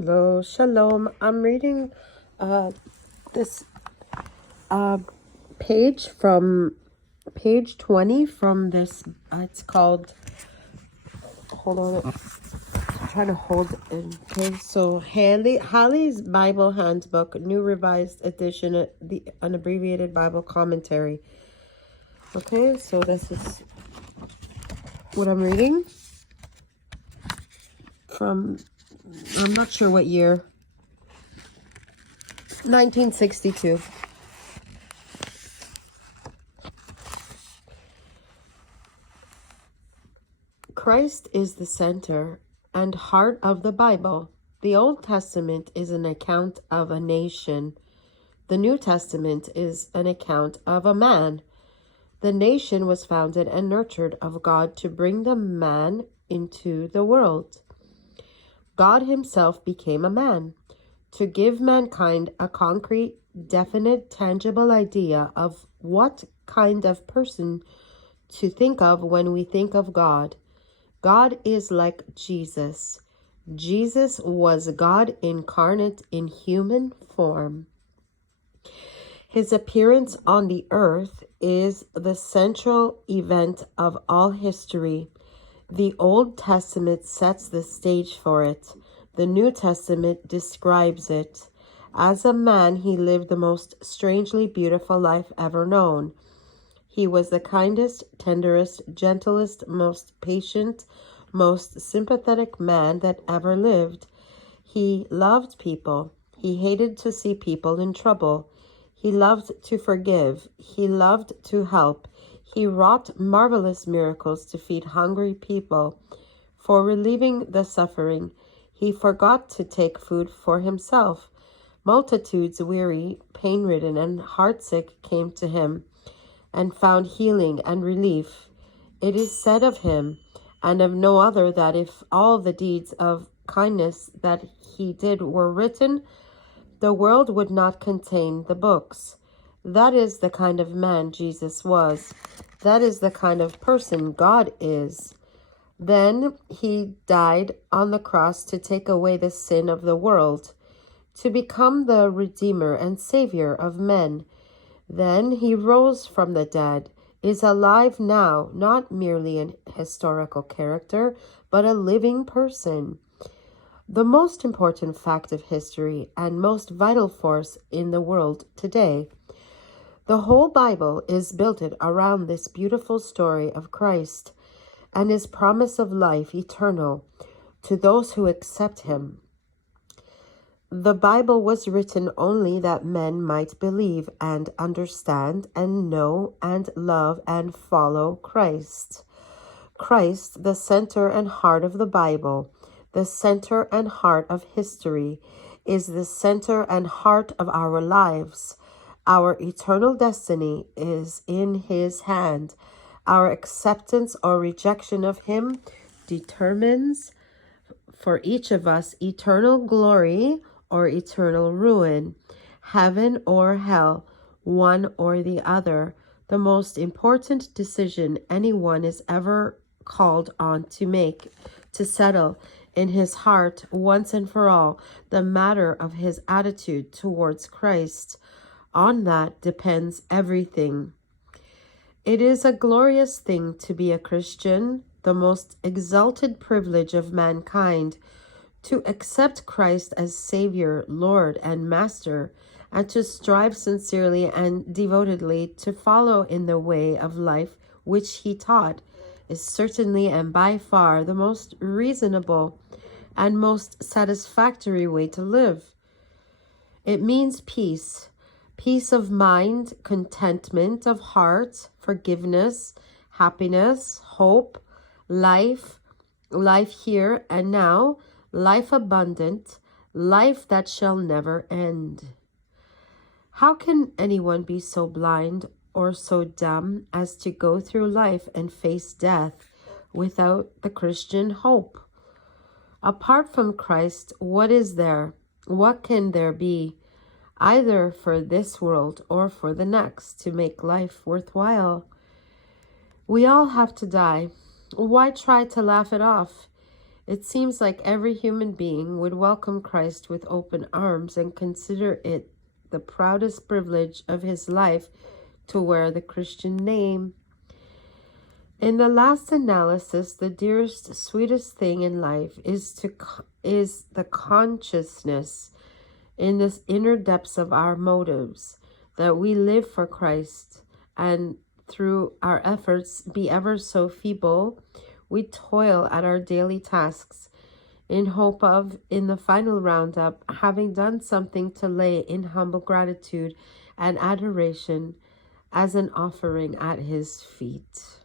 Hello, shalom. I'm reading this page from page 20 from this. It's called, hold on, I'm trying to hold it. Okay, so Halley's Bible Handbook, New Revised Edition, the Unabbreviated Bible Commentary. Okay, so this is what I'm reading from, I'm not sure what year, 1962. Christ is the center and heart of the Bible. The Old Testament is an account of a nation. The New Testament is an account of a man. The nation was founded and nurtured of God to bring the man into the world. God himself became a man to give mankind a concrete, definite, tangible idea of what kind of person to think of when we think of God. God is like Jesus. Jesus was God incarnate in human form. His appearance on the earth is the central event of all history. The Old Testament sets the stage for it. The New Testament describes it. As a man, he lived the most strangely beautiful life ever known. He was the kindest, tenderest, gentlest, most patient, most sympathetic man that ever lived. He loved people. He hated to see people in trouble. He loved to forgive. He loved to help. He wrought marvelous miracles to feed hungry people. For relieving the suffering, he forgot to take food for himself. Multitudes, weary, pain-ridden, and heartsick, came to him and found healing and relief. It is said of him, and of no other, that if all the deeds of kindness that he did were written, the world would not contain the books. That is the kind of man Jesus was. That is the kind of person God is. Then he died on the cross to take away the sin of the world, to become the Redeemer and Savior of men. Then he rose from the dead, is alive now, not merely an historical character, but a living person. The most important fact of history and most vital force in the world today. The whole Bible is built around this beautiful story of Christ and his promise of life eternal to those who accept him. The Bible was written only that men might believe and understand and know and love and follow Christ. Christ, the center and heart of the Bible, the center and heart of history, is the center and heart of our lives. Our eternal destiny is in his hand. Our acceptance or rejection of him determines for each of us eternal glory or eternal ruin, heaven or hell, one or the other. The most important decision anyone is ever called on to make, to settle in his heart once and for all the matter of his attitude towards Christ. On that depends everything. It is a glorious thing to be a Christian, the most exalted privilege of mankind, to accept Christ as Savior, Lord, and Master, and to strive sincerely and devotedly to follow in the way of life which he taught, is certainly and by far the most reasonable and most satisfactory way to live. It means peace, peace of mind, contentment of heart, forgiveness, happiness, hope, life here and now, life abundant, life that shall never end. How can anyone be so blind or so dumb as to go through life and face death without the Christian hope? Apart from Christ, what is there? What can there be, either for this world or for the next, to make life worthwhile? We all have to die. Why try to laugh it off? It seems like every human being would welcome Christ with open arms and consider it the proudest privilege of his life to wear the Christian name. In the last analysis, the dearest, sweetest thing in life is the consciousness in the inner depths of our motives that we live for Christ, and through our efforts, be ever so feeble, we toil at our daily tasks in hope of, in the final roundup, having done something to lay in humble gratitude and adoration as an offering at his feet.